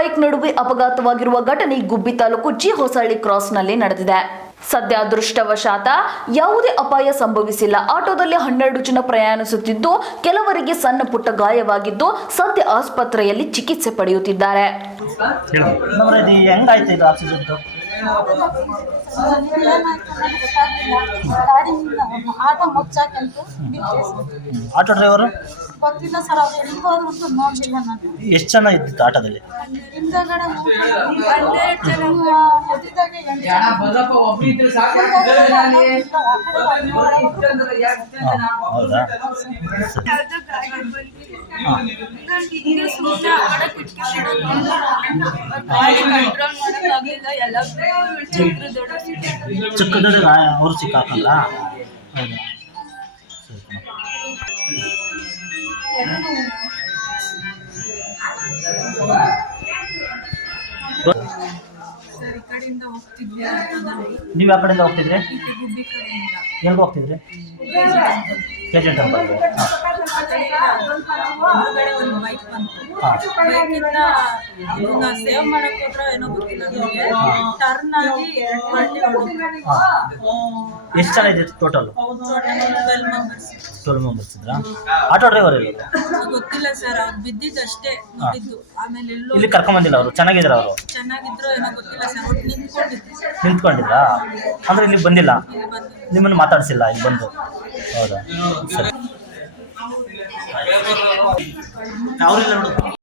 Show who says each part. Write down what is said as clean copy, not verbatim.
Speaker 1: Bike ನಡುವೆ ಅಪಘಾತವಾಗಿರುವ ಘಟನೆ ಗುಬ್ಬಿ ತಾಲೂಕು ಜಿ ಹೊಸಳ್ಳಿ ಕ್ರಾಸ್ನಲ್ಲಿ ನಡೆದಿದೆ. ಸದ್ಯ ಅದೃಷ್ಟವಶಾತ್ ಯಾವುದೇ ಅಪಾಯ ಸಂಭವಿಸಿಲ್ಲ. ಆಟೋದಲ್ಲಿ 12 ಜನ ಪ್ರಯಾಣಿಸುತ್ತಿದ್ದು ಕೆಲವರಿಗೆ ಸಣ್ಣ ಪುಟ್ಟ ಗಾಯವಾಗಿದ್ದು ಸದ್ಯ ಆಸ್ಪತ್ರೆಯಲ್ಲಿ ಚಿಕಿತ್ಸೆ ಪಡೆಯುತ್ತಿದ್ದಾರೆ.
Speaker 2: ಆಟೋ ಡ್ರೈವರ್ ಗೊತ್ತಿಲ್ಲ ಸರ್, ಎಷ್ಟು ಜನ ಇದ್ದಿತ್ತು ಆಟೋದಲ್ಲಿ? ಹೌದಾ? ಚಿಕ್ಕದೊಡ್ಡ ಅವರು ಸಿಕ್ಕಾಕಲ್ಲ. ಹೌದಾ? ನೀವು ಯಾವ ಕಡೆಯಿಂದ ಹೋಗ್ತಿದ್ರಿ? ಎಲ್ಲಿಗೆ ಹೋಗ್ತಿದ್ರಿ? ಏಜೆಂಟ್ ಅಂತ
Speaker 3: ಸೇವ್ ಮಾಡಕ್ ಹೋದ್ರೆ ಏನೋ ಗೊತ್ತಿಲ್ಲ, ಟರ್ನ್ ಆಗಿ
Speaker 2: ಎಷ್ಟು ಜನ ಇದ್ದಿತ್ತು ಟೋಟಲ್? 12 ಮೆಂಬರ್ಸ್ ಇದ್ರಾ? ಆಟೋ ಡ್ರೈವರ್ ಇಲ್ಲ
Speaker 3: ಗೊತ್ತಿಲ್ಲ ಸರ್, ಅವ್ರು ಬಿದ್ದಿದ್ದಷ್ಟೇ ನೋಡಿದ್ದು. ಆಮೇಲೆ
Speaker 2: ಇಲ್ಲಿ ಕರ್ಕೊಂಡ್ ಬಂದಿಲ್ಲ ಅವರು? ಚೆನ್ನಾಗಿದ್ರ ಅವರು?
Speaker 3: ಚೆನ್ನಾಗಿದ್ರು ಏನೋ ಗೊತ್ತಿಲ್ಲ ಸರ್, ಒಟ್ಟು
Speaker 2: ನಿಂತ್ಕೊಂಡಿದ್ರಾ? ಅಂದ್ರೆ ಇಲ್ಲಿ ಬಂದಿಲ್ಲ, ನಿಮ್ಮನ್ನು ಮಾತಾಡ್ಸಿಲ್ಲ ಇಲ್ಲಿ ಬಂದು? ಹೌದಾ, ಸರಿ. ಅವ್ರಿಲ್ಲ ನೋಡು.